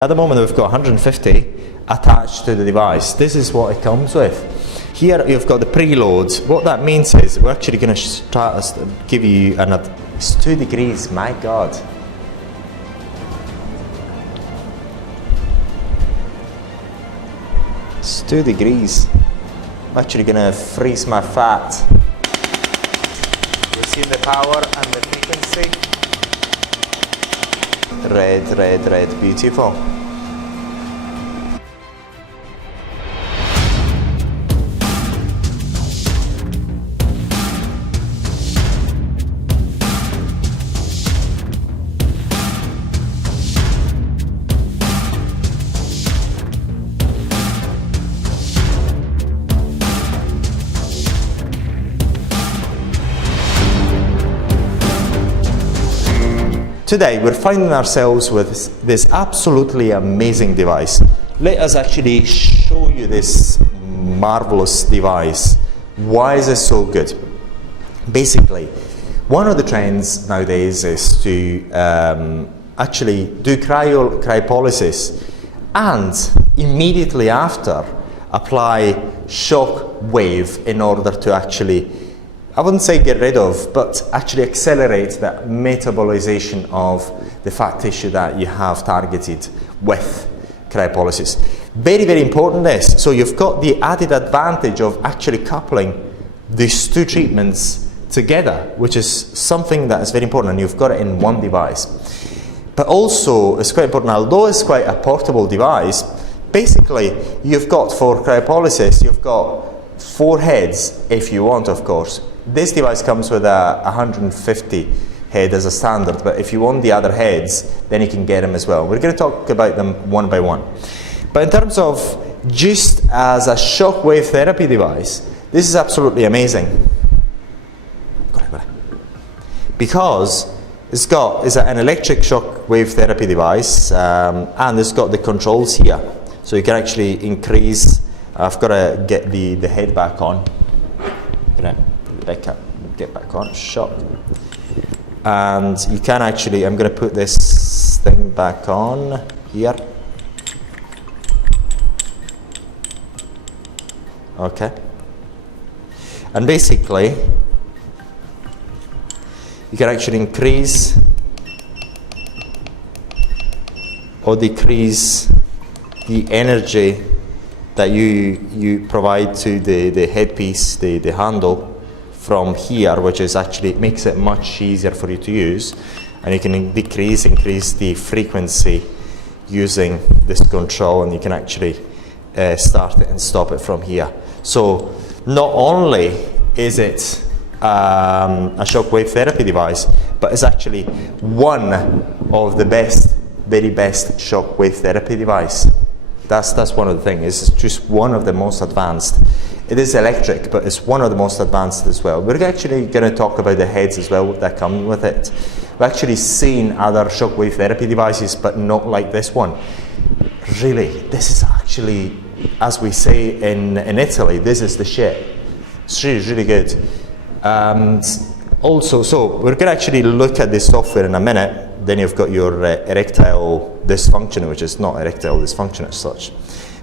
At the moment we've got 150 attached to the device. This is what it comes with. Here you've got the preloads. What that means is we're actually going to give you another. It's 2 degrees, my God. It's 2 degrees. I'm actually going to freeze my fat. You see the power and the frequency? Red, red, red, beautiful. Today we're finding ourselves with this absolutely amazing device. Let us actually show you this marvelous device. Why is it so good? Basically, one of the trends nowadays is to actually do cryopolisis and immediately after apply shock wave in order to actually, I wouldn't say get rid of, but actually accelerate that metabolization of the fat tissue that you have targeted with cryopolisis. Very, very important this. So you've got the added advantage of actually coupling these 2 treatments together, which is something that is very important, and you've got it in one device. But also, it's quite important, although it's quite a portable device, basically you've got, for cryopolisis, you've got 4 heads if you want, of course. This device comes with a 150 head as a standard, but if you want the other heads, then you can get them as well. We're going to talk about them one by one. But in terms of just as a shockwave therapy device, this is absolutely amazing. Because it's an electric shockwave therapy device, and it's got the controls here. So you can actually increase. I've got to get the head back on. Get back on, shock. And you can actually, I'm going to put this thing back on here. Okay. And basically, you can actually increase or decrease the energy that you provide to the headpiece, the handle, from here, which is actually makes it much easier for you to use, and you can increase the frequency using this control, and you can actually start it and stop it from here. So not only is it a shockwave therapy device, but it's actually one of the very best shockwave therapy device. That's one of the things. It's just one of the most advanced. It is electric, but it's one of the most advanced as well. We're actually going to talk about the heads as well that come with it. We've actually seen other shockwave therapy devices, but not like this one. Really, this is actually, as we say in Italy, this is the shit. It's really, really good. Also, so we're going to actually look at the software in a minute. Then you've got your erectile dysfunction, which is not erectile dysfunction as such.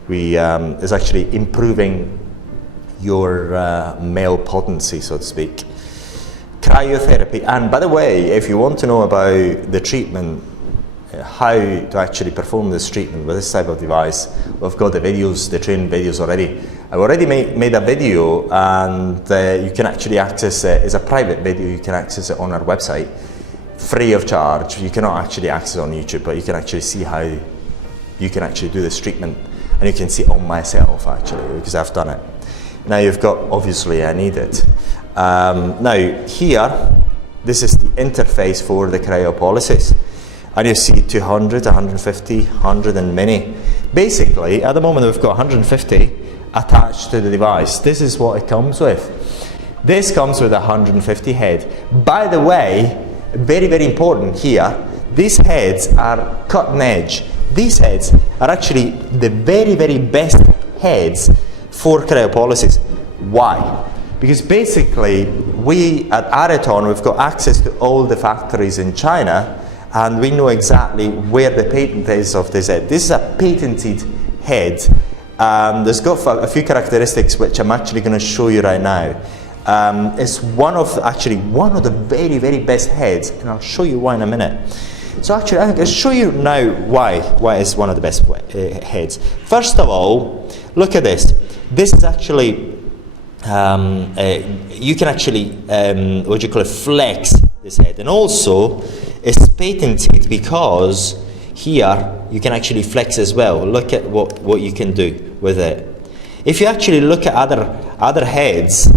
Is actually improving your male potency, so to speak. Cryotherapy. And by the way, if you want to know about the treatment, how to actually perform this treatment with this type of device, we've got the videos, the training videos already. I've already made a video, and you can actually access it. It's a private video. You can access it on our website, free of charge. You cannot actually access it on YouTube, but you can actually see how you can actually do this treatment, and you can see it on myself actually, because I've done it. Now you've got, obviously I need it. Now here, this is the interface for the cryopolisis. And you see 200, 150, 100 and many. Basically, at the moment we've got 150 attached to the device. This is what it comes with. This comes with a 150 head. By the way, very, very important here, these heads are cutting edge. These heads are actually the very, very best heads for cryopolisis. Why? Because basically we at Areton, we've got access to all the factories in China, and we know exactly where the patent is of this head. This is a patented head. There's got a few characteristics which I'm actually going to show you right now. It's one of the very, very best heads, and I'll show you why in a minute. So actually, I'll show you now why it's one of the best heads. First of all, look at this. This is actually, you can actually, what do you call it, flex this head. And also, it's patented because here, you can actually flex as well. Look at what you can do with it. If you actually look at other heads,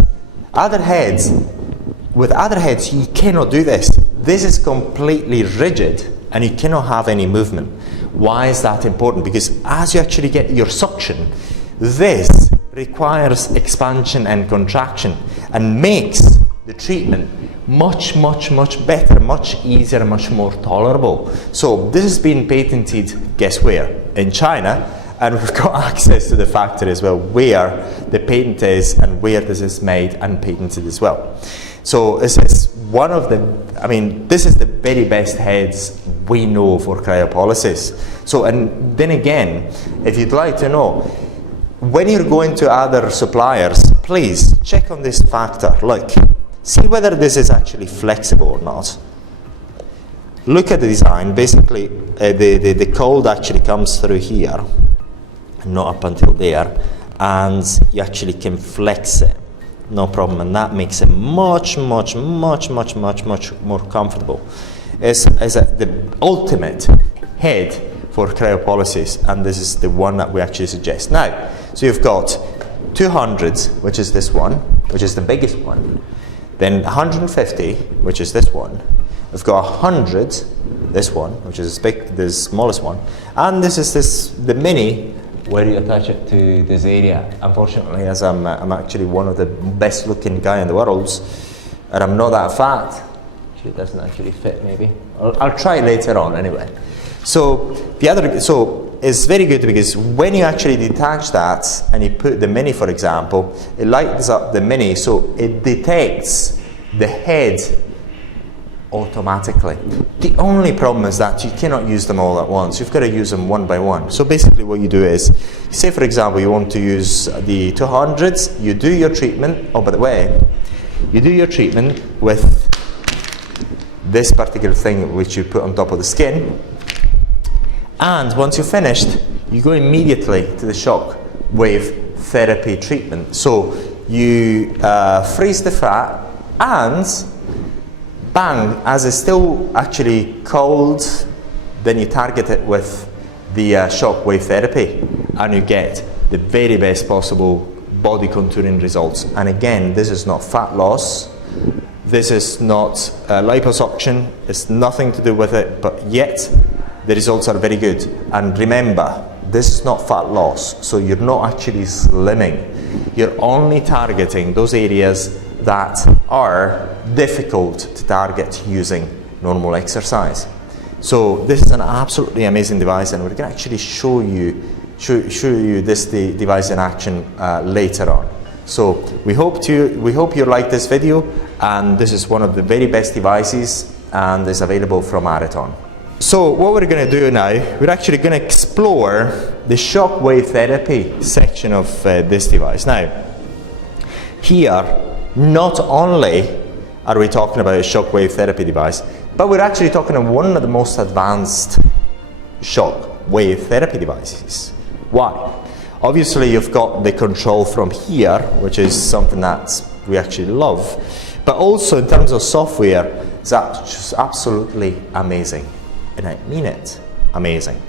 with other heads, you cannot do this. This is completely rigid and you cannot have any movement. Why is that important? Because as you actually get your suction, this requires expansion and contraction and makes the treatment much, much, much better, much easier, much more tolerable. So this has been patented, guess where? In China. And we've got access to the factory as well, where the patent is and where this is made and patented as well. So this is one of the, this is the very best heads we know for cryopolisis. So, and then again, if you'd like to know, when you're going to other suppliers, please check on this factor. Look, see whether this is actually flexible or not. Look at the design. Basically, the cold actually comes through here, not up until there, and you actually can flex it, no problem, and that makes it much, much, much, much, much, much more comfortable. It's the ultimate head for cryopolisis, and this is the one that we actually suggest. Now, so you've got 200, which is this one, which is the biggest one, then 150, which is this one. We've got 100, this one, which is the smallest one, and this is the mini, where you attach it to this area. Unfortunately, as I'm actually one of the best looking guy in the world, and I'm not that fat, it doesn't actually fit maybe. I'll try later on anyway. So it's very good because when you actually detach that and you put the mini, for example, it lights up the mini, so it detects the head automatically. The only problem is that you cannot use them all at once. You've got to use them one by one. So basically what you do is, say for example you want to use the 200s, you do your treatment, oh by the way, you do your treatment with this particular thing which you put on top of the skin, and once you're finished, you go immediately to the shock wave therapy treatment. So you freeze the fat, and bang, as it's still actually cold, then you target it with the shock wave therapy, and you get the very best possible body contouring results. And again, this is not fat loss, this is not liposuction, it's nothing to do with it, but yet the results are very good. And remember, this is not fat loss, so you're not actually slimming, you're only targeting those areas that are difficult to target using normal exercise. So this is an absolutely amazing device, and we're going to actually show you this device in action later on. So we hope you like this video, and this is one of the very best devices, and is available from Areton. So what we're going to do now, we're actually going to explore the shock wave therapy section of this device. Now, here, not only are we talking about a shock wave therapy device, but we're actually talking about one of the most advanced shock wave therapy devices. Why? Obviously, you've got the control from here, which is something that we actually love, but also in terms of software, it's just absolutely amazing. And I mean it, amazing.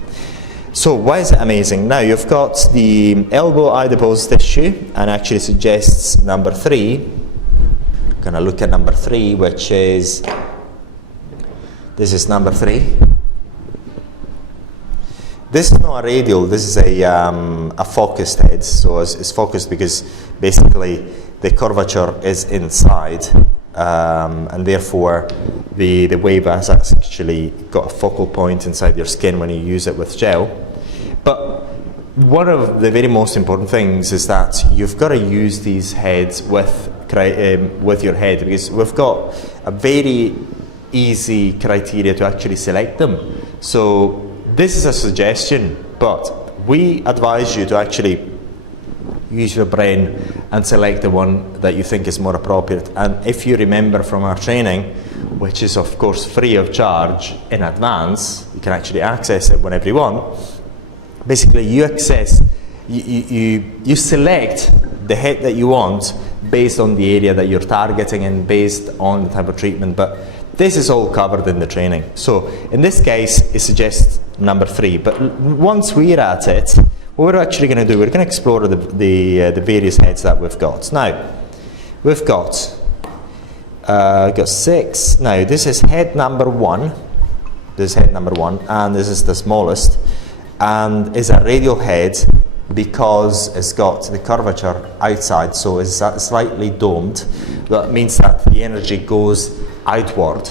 So why is it amazing? Now you've got the elbow adipose tissue, and actually suggests number 3. I'm going to look at number 3, which is, this is number 3. This is not a radial, this is a focused head. So it's focused because basically the curvature is inside, and therefore the wave has actually got a focal point inside your skin when you use it with gel. But one of the very most important things is that you've got to use these heads with your head, because we've got a very easy criteria to actually select them. So this is a suggestion, but we advise you to actually use your brain and select the one that you think is more appropriate. And if you remember from our training, which is of course free of charge in advance, you can actually access it whenever you want. Basically, you select the head that you want based on the area that you're targeting and based on the type of treatment. But this is all covered in the training. So in this case, it suggests number 3. But once we're at it, what we're actually going to do, we're going to explore the various heads that we've got. Now, we've got 6. Now, this is head number 1. This is head number 1, and this is the smallest, and is a radial head because it's got the curvature outside, so it's slightly domed. That means that the energy goes outward,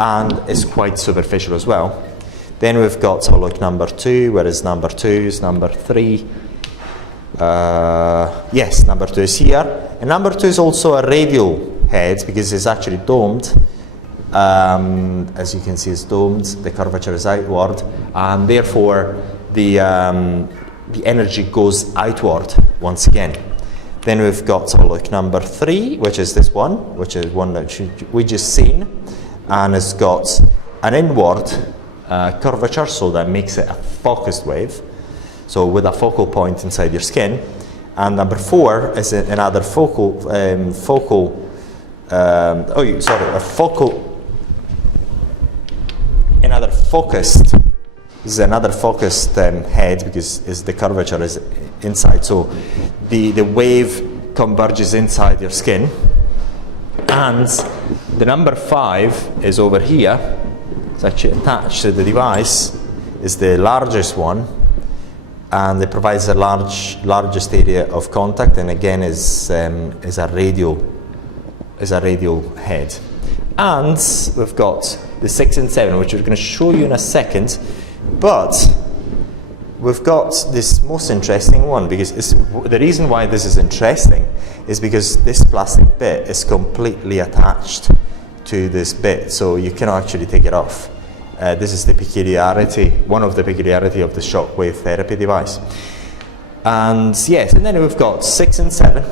and it's quite superficial as well. Then we've got, so look, number 2. Where is number 2? Is number 3? Yes, number 2 is here. And number 2 is also a radial head because it's actually domed. As you can see, it's domed. The curvature is outward, and therefore the energy goes outward once again. Then we've got, so look, number 3, which is this one, which is one that we just seen, and it's got an inward curvature, so that makes it a focused wave, so with a focal point inside your skin. And number 4 is another another focused. This is another focused head because the curvature is inside, so the wave converges inside your skin. And the number 5 is over here. It's actually attached to the device, is the largest one, and it provides the largest area of contact, and again is a radial head. And we've got the 6 and 7, which we're going to show you in a second, but we've got this most interesting one, because the reason why this is interesting is because this plastic bit is completely attached to this bit, so you cannot actually take it off. This is the peculiarity, one of the peculiarity of the shockwave therapy device. And yes, and then we've got 6 and 7.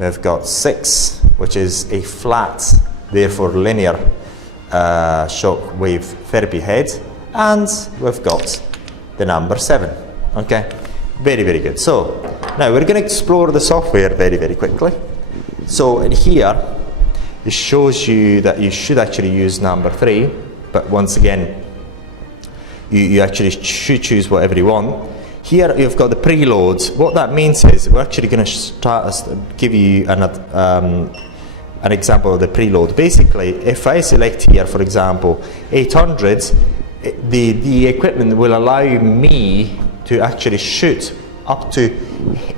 We've got 6, which is a flat, therefore linear shockwave therapy head, and we've got the number 7. Okay, very, very good. So now we're going to explore the software very, very quickly. So in here, it shows you that you should actually use number 3, but once again, you actually should choose whatever you want. Here you've got the preload. What that means is we're actually going to give you an example of the preload. Basically, if I select here, for example, 800, the equipment will allow me to actually shoot up to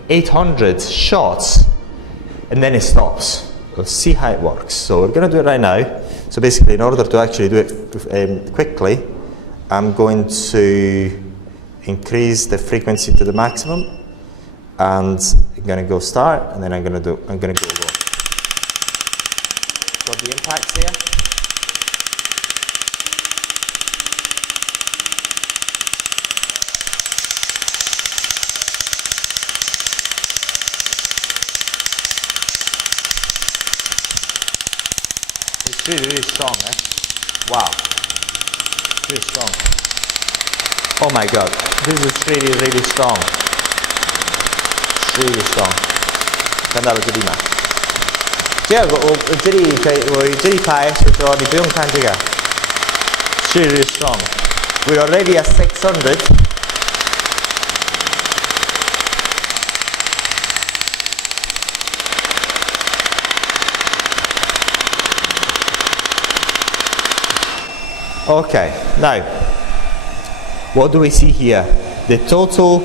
800 shots, and then it stops. Let's see how it works. So we're going to do it right now. So basically, in order to actually do it quickly, I'm going to increase the frequency to the maximum, and I'm going to go start, and then I'm going to go. Got the impacts here. It's really, really strong, eh? Wow. Really strong. Oh my god. This is really, really strong. Really strong. Ganda lo jadi mah. Jadi kai so di bung kan juga. Really, really strong. We're already at 600. Okay, now, what do we see here? The total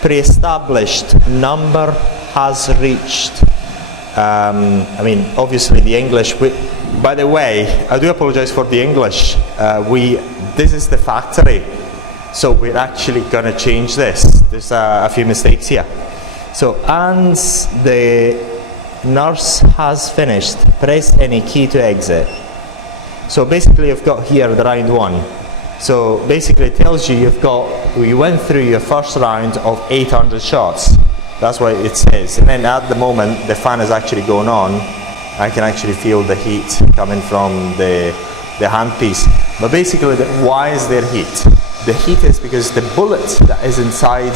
pre-established number has reached, I mean, obviously the English, by the way, I do apologize for the English, this is the factory, so we're actually going to change this. There's a few mistakes here. So, and the nurse has finished, press any key to exit. So basically you've got here the round 1. So basically it tells you you went through your first round of 800 shots. That's what it says. And then at the moment the fan is actually going on, I can actually feel the heat coming from the handpiece. But basically, why is there heat? The heat is because the bullet that is inside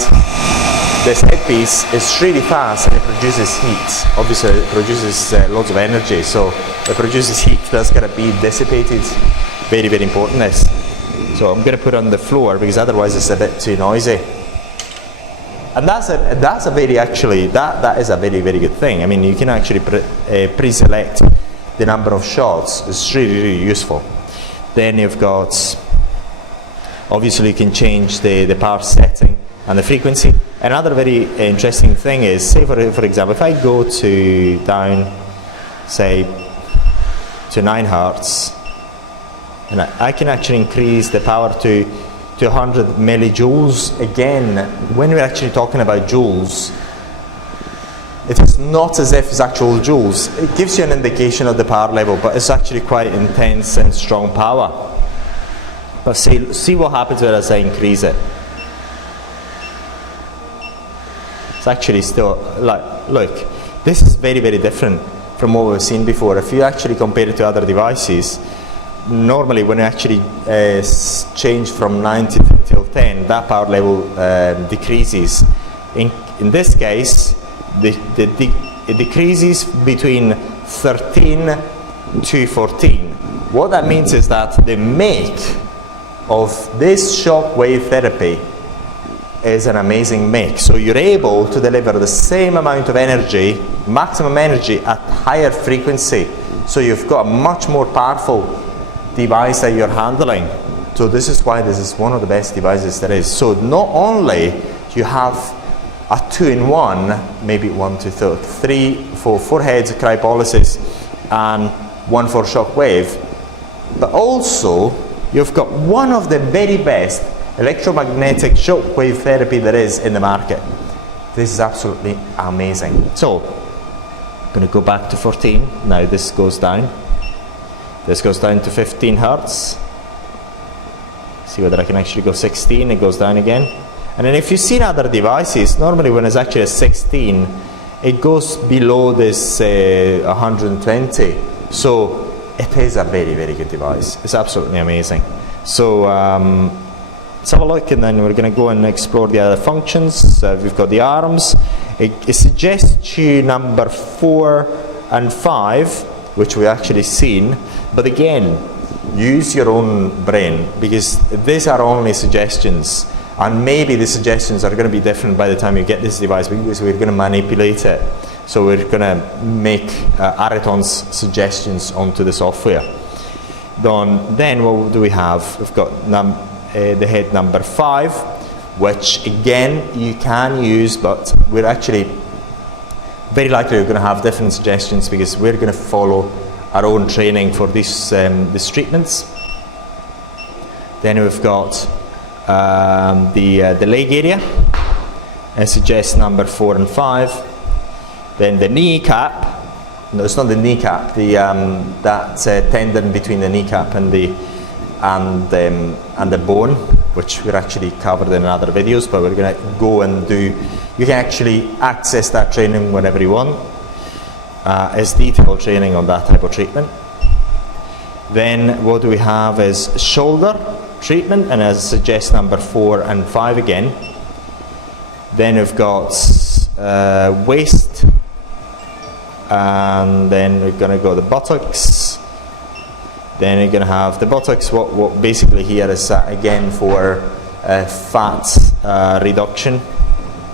this headpiece is really fast and it produces heat. Obviously it produces loads of energy, so it produces heat that's going to be dissipated. Very, very important this. So I'm going to put it on the floor because otherwise it's a bit too noisy. And that is a very, very good thing. I mean, you can actually pre-select the number of shots. It's really, really useful. Then you've got, obviously you can change the power setting and the frequency. Another very interesting thing is, say for example, if I go down, say, to 9 Hertz, and I can actually increase the power to 100 millijoules. Again, when we're actually talking about joules, it is not as if it's actual joules. It gives you an indication of the power level, but it's actually quite intense and strong power. But see what happens when I increase it. It's actually still, like, look, this is very, very different from what we've seen before. If you actually compare it to other devices, normally when you actually change from 90 till 10, that power level decreases. In this case, it decreases between 13 to 14. What that means is that the make of this shockwave therapy is an amazing make. So you're able to deliver the same amount of energy, maximum energy, at higher frequency. So you've got a much more powerful device that you're handling. So this is why this is one of the best devices there is. So not only you have a 2-in-1, maybe 1, 2, 3 for 4 heads of cryopolisis and 1 for shockwave, but also you've got one of the very best electromagnetic shockwave therapy there is in the market. This is absolutely amazing. So I'm going to go back to 14. Now this goes down. This goes down to 15 Hertz. See whether I can actually go 16. It goes down again. And then if you've seen other devices, normally when it's actually a 16, it goes below this 120. So it is a very, very good device. It's absolutely amazing. So let's have a look, and then we're going to go and explore the other functions. We've got the arms. It suggests you number 4 and 5, which we've actually seen. But again, use your own brain, because these are only suggestions, and maybe the suggestions are going to be different by the time you get this device, because we're going to manipulate it. So we're going to make Areton's suggestions onto the software. Then what do we have? We've got the head number 5, which again you can use, but we're actually very likely we're going to have different suggestions, because we're going to follow our own training for these treatments. Then we've got the leg area, and suggests number 4 and 5. Then the kneecap. No, it's not the kneecap. That tendon between the kneecap and the bone, which we're actually covered in other videos, but we're going to go and do. You can actually access that training whenever you want. As detailed training on that type of treatment. Then what do we have is shoulder treatment, and as suggests number 4 and 5 again. Then we've got waist, and then we're going to go the buttocks. Then you're going to have the buttocks. What basically here is again for fat reduction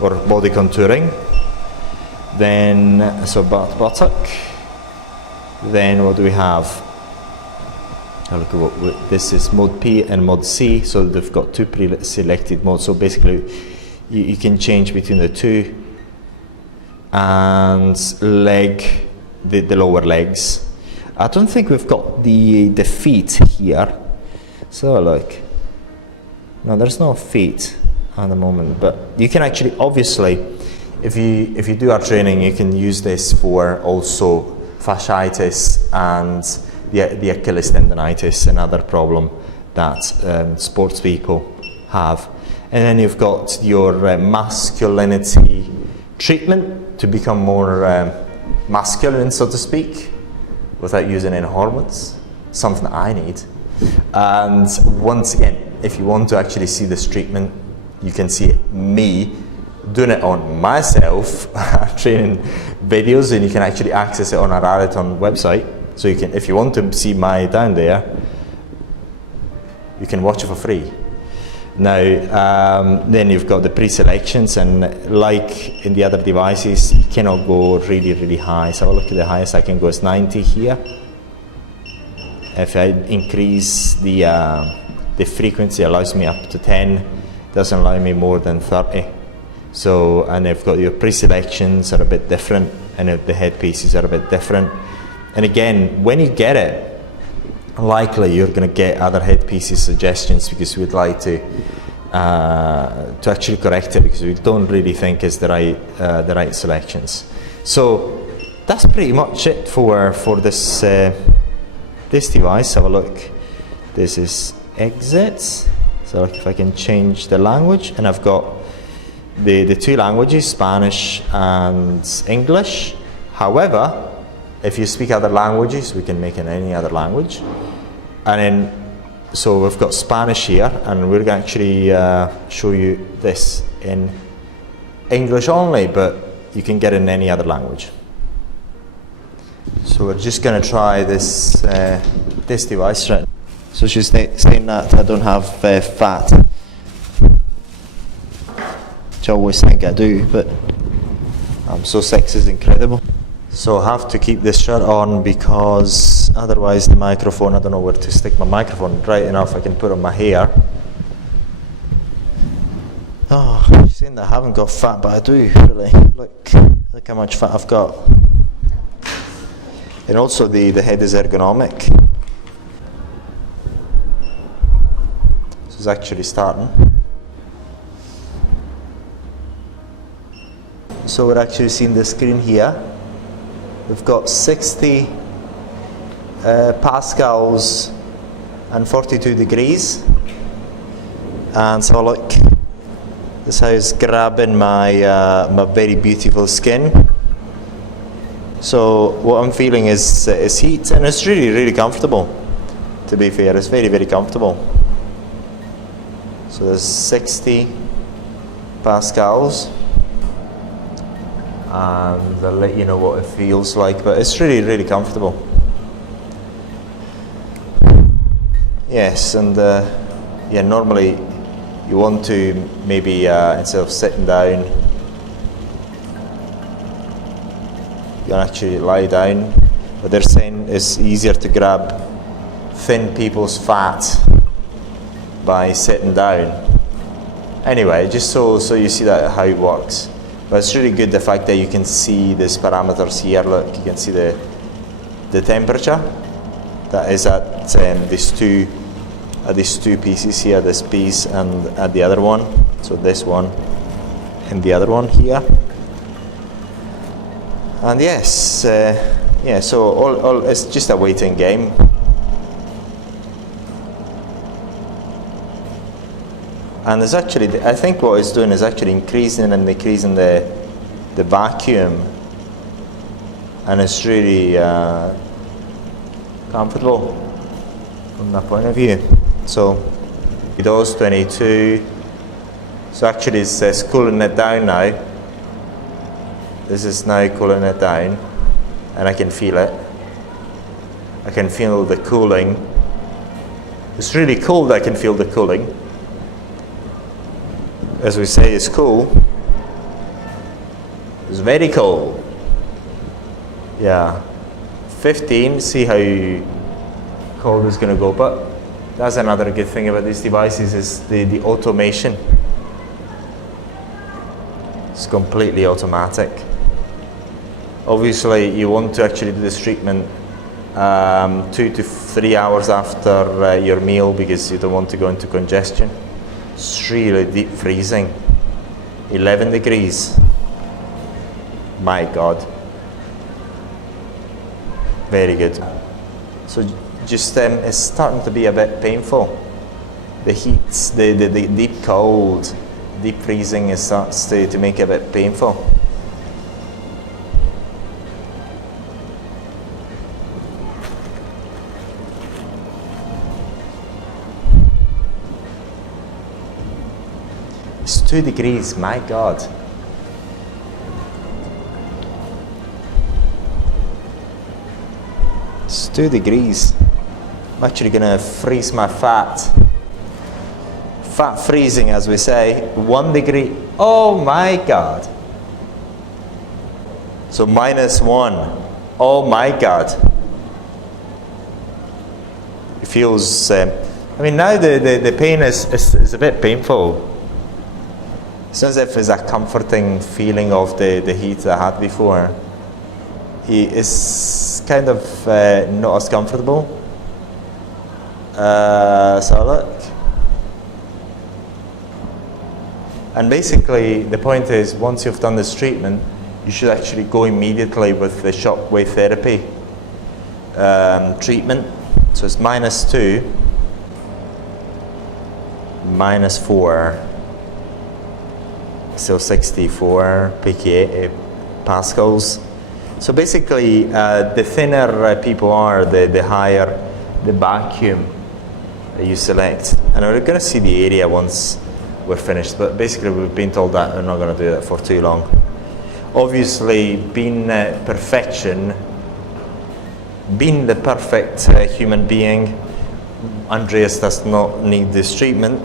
or body contouring. Then so buttock. Then what do we have? Look at what this is, mode P and mode C. So they've got 2 pre-selected modes. So basically, you can change between the 2. And leg, the lower legs. I don't think we've got the feet here. So look, no, there's no feet at the moment. But you can actually, obviously, if you do our training, you can use this for also fasciitis and the Achilles tendonitis, another problem that sports people have. And then you've got your masculinity treatment to become more masculine, so to speak, without using any hormones, something that I need. And once again, if you want to actually see this treatment, you can see me doing it on myself, training videos, and you can actually access it on our Areton website. So you can, if you want to see my down there, you can watch it for free. Now, then you've got the pre-selections, and like in the other devices, you cannot go really, really high. So I'll look at the highest I can go is 90 here. If I increase the frequency, it allows me up to 10, doesn't allow me more than 30. So, and they've got your pre-selections are a bit different, and the headpieces are a bit different. And again, when you get it, likely you're going to get other headpieces suggestions, because we'd like to actually correct it, because we don't really think it's the right selections. So that's pretty much it for this this device. Have a look. This is exits. So if I can change the language, and I've got the two languages, Spanish and English. However, if you speak other languages, we can make it in any other language. And then, so we've got Spanish here, and we're going to actually show you this in English only, but you can get it in any other language. So we're just going to try this this device, right? So she's saying that I don't have fat, which I always think I do, but I'm so sex is incredible. So I have to keep this shirt on, because otherwise the microphone, I don't know where to stick my microphone right enough. I can put on my hair. Oh, she's saying that I haven't got fat, but I do, really. Look how much fat I've got. And also the head is ergonomic. This is actually starting. So we're actually seeing the screen here. We've got 60 pascals and 42 degrees. And so look, this is how it's grabbing my my very beautiful skin. So what I'm feeling is heat, and it's really, really comfortable. To be fair, it's very, very comfortable. So there's 60 pascals. And I'll let you know what it feels like, but it's really, really comfortable. Yes, and yeah, normally you want to maybe instead of sitting down, you can actually lie down. But they're saying it's easier to grab thin people's fat by sitting down. Anyway, just so you see that how it works. But it's really good the fact that you can see these parameters here. Look, you can see the temperature that is at these two pieces here, this piece and at the other one. So this one and the other one here. And yes, yeah. So all it's just a waiting game. And it's actually, I think what it's doing is actually increasing and decreasing the vacuum, and it's really comfortable from that point of view. So it does 22. So actually it's cooling it down now. This is now cooling it down, and I can feel it. I can feel the cooling. It's really cold. I can feel the cooling. As we say, it's cool. It's very cold. Yeah. 15, see how cold it's going to go. But that's another good thing about these devices, is the automation. It's completely automatic. Obviously, you want to actually do this treatment 2 to 3 hours after your meal, because you don't want to go into congestion. It's really deep freezing. 11 degrees. My God. Very good. So just it's starting to be a bit painful. The heat, the deep cold, deep freezing starts to make it a bit painful. It's 2 degrees, my God. It's 2 degrees. I'm actually gonna freeze my fat. Fat freezing, as we say, 1 degree. Oh my God. So -1. Oh my God. It feels, I mean, now the pain is a bit painful. It's as if it's a comforting feeling of the heat that I had before. It's kind of not as comfortable. So look. And basically, the point is, once you've done this treatment, you should actually go immediately with the shockwave therapy treatment. So it's -2, -4. So 64 pascals. So basically, the thinner people are, the higher the vacuum you select. And we're going to see the area once we're finished, but basically we've been told that we're not going to do that for too long. Obviously, being perfection, being the perfect human being, Andreas does not need this treatment.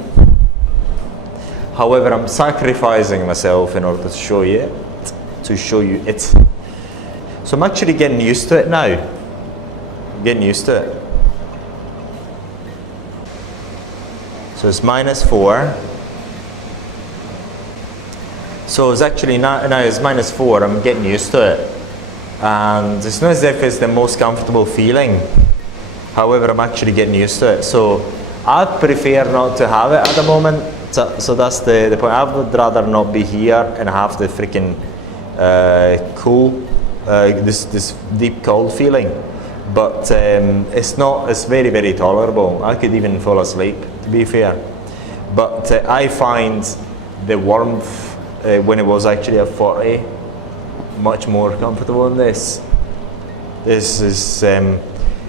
However, I'm sacrificing myself in order to show you it. So I'm actually getting used to it now. I'm getting used to it. So it's -4. So it's actually now it's -4. I'm getting used to it, and it's not as if it's the most comfortable feeling. However, I'm actually getting used to it. So I'd prefer not to have it at the moment. So that's the point. I would rather not be here and have the freaking cool, this deep cold feeling. But it's very, very tolerable. I could even fall asleep, to be fair. But I find the warmth when it was actually at 40 much more comfortable than this. This is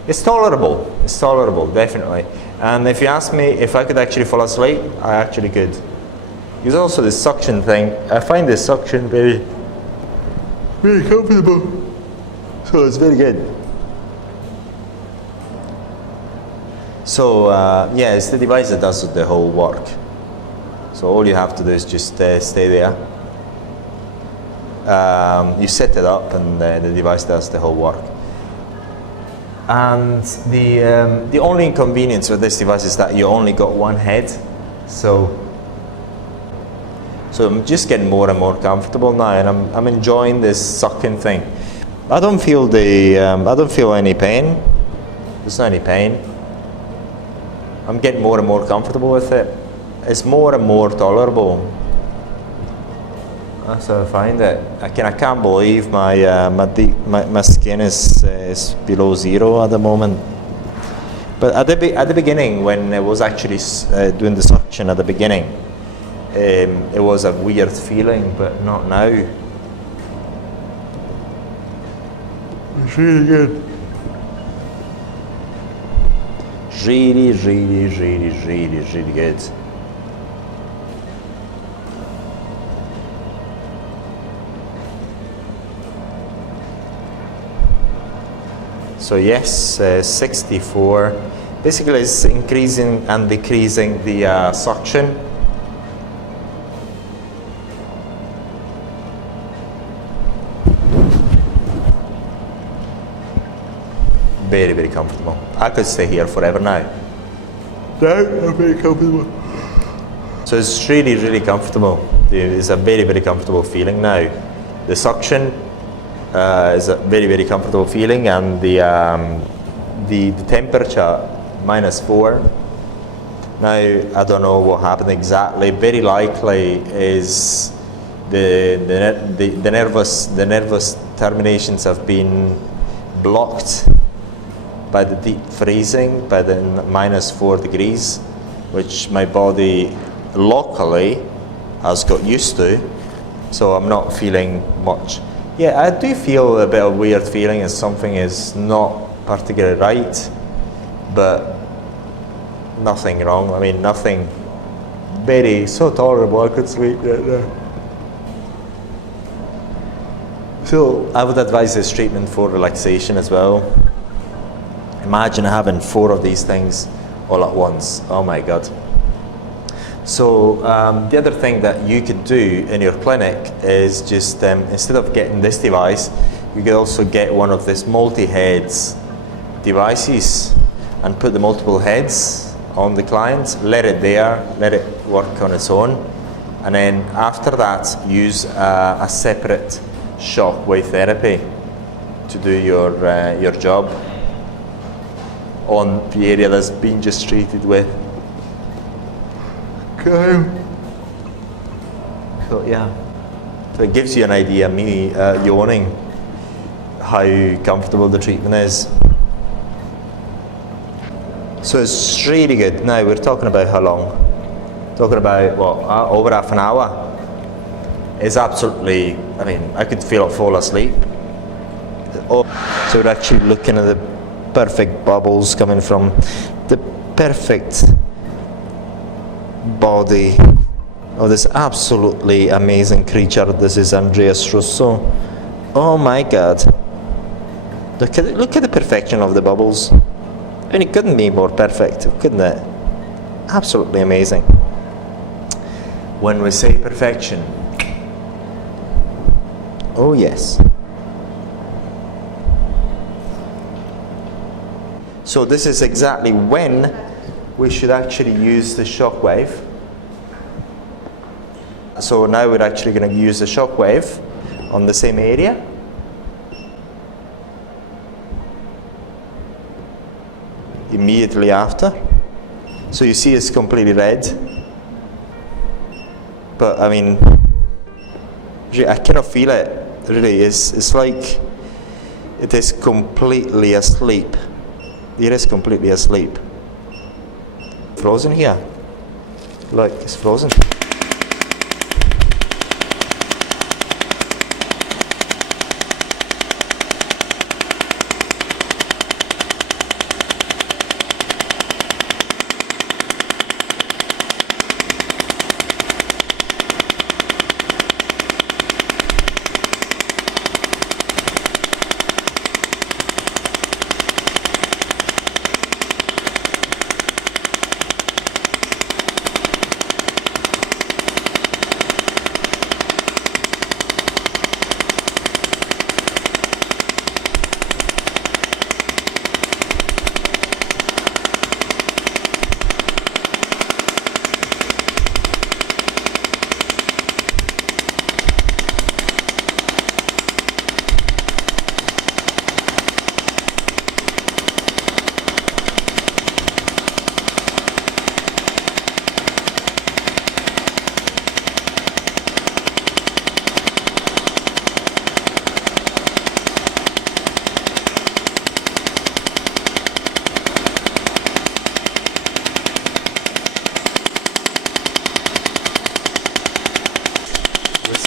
it's tolerable. It's tolerable, definitely. And if you ask me if I could actually fall asleep, I actually could. There's also the suction thing. I find the suction very, very comfortable. So it's very good. So yeah, it's the device that does the whole work. So all you have to do is just stay there. You set it up and the device does the whole work. And the only inconvenience with this device is that you only got one head. So I'm just getting more and more comfortable now, and I'm enjoying this sucking thing. I don't feel I don't feel any pain. There's not any pain. I'm getting more and more comfortable with it. It's more and more tolerable. That's how I find it. I can't believe my skin is below 0 at the moment. But at the beginning, when I was actually doing the suction at the beginning, it was a weird feeling, but not now. It's really good. Really, really, really, really, really good. So yes, 64. Basically, it's increasing and decreasing the suction. Very, very comfortable. I could stay here forever now. I'm very comfortable. So it's really, really comfortable. It's a very, very comfortable feeling now. The suction is a very, very comfortable feeling, and the temperature -4. Now I don't know what happened exactly. Very likely is the nervous terminations have been blocked by the deep freezing, by the -4 degrees, which my body locally has got used to, so I'm not feeling much. Yeah, I do feel a bit of weird feeling as something is not particularly right, but nothing wrong. I mean, nothing so tolerable. I could sleep right now. So I would advise this treatment for relaxation as well. Imagine having 4 of these things all at once. Oh my God. So the other thing that you could do in your clinic is just, instead of getting this device, you could also get one of these multi-heads devices and put the multiple heads on the client, let it there, let it work on its own, and then after that use a separate shockwave therapy to do your job on the area that's been just treated with. Okay. So yeah, so it gives you an idea, me yawning, how comfortable the treatment is. So it's really good. Now we're talking about how long? Talking about what, over half an hour. It's absolutely, I mean, I could feel it fall asleep. Oh, so we're actually looking at the perfect bubbles coming from the perfect body of this absolutely amazing creature. This is Andreas Russo. Oh my God. Look at the perfection of the bubbles. I mean, it couldn't be more perfect, couldn't it? Absolutely amazing. When we say perfection, oh yes. So this is exactly when we should actually use the shockwave. So now we're actually going to use the shockwave on the same area. Immediately after. So you see it's completely red. But I mean, I cannot feel it, really. It's like it is completely asleep. It is completely asleep. Frozen here. Look, it's frozen.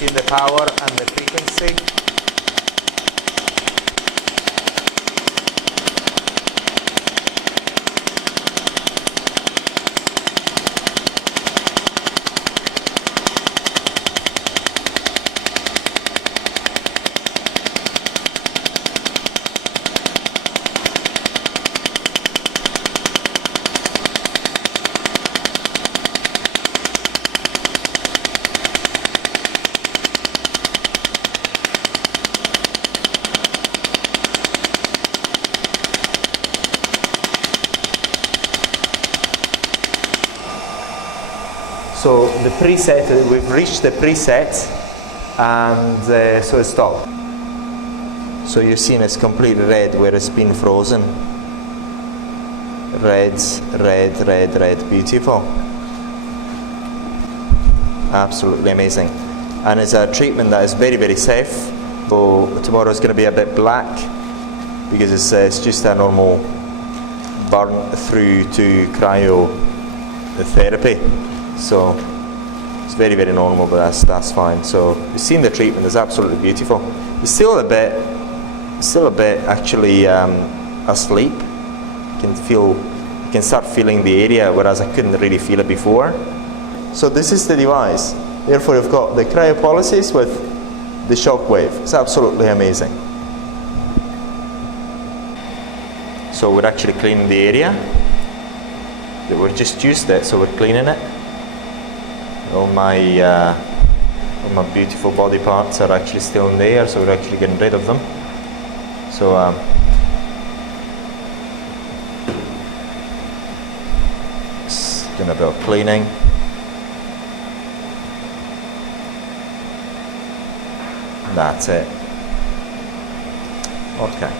The power and the frequency. So the preset, we've reached the preset, and so it's stopped. So you're seeing it's completely red where it's been frozen. Red, red, red, red, beautiful. Absolutely amazing. And it's a treatment that is very, very safe. So tomorrow is going to be a bit black because it's just a normal burn through to cryotherapy. So it's very, very normal, but that's fine. So you've seen the treatment is absolutely beautiful. You're still a bit actually asleep. You can start feeling the area, whereas I couldn't really feel it before. So this is the device. Therefore, you've got the cryopolisis with the shockwave. It's absolutely amazing. So we're actually cleaning the area. We've just used it, so we're cleaning it. All my beautiful body parts are actually still in there, so we're actually getting rid of them. So just doing a bit of cleaning. That's it. Okay.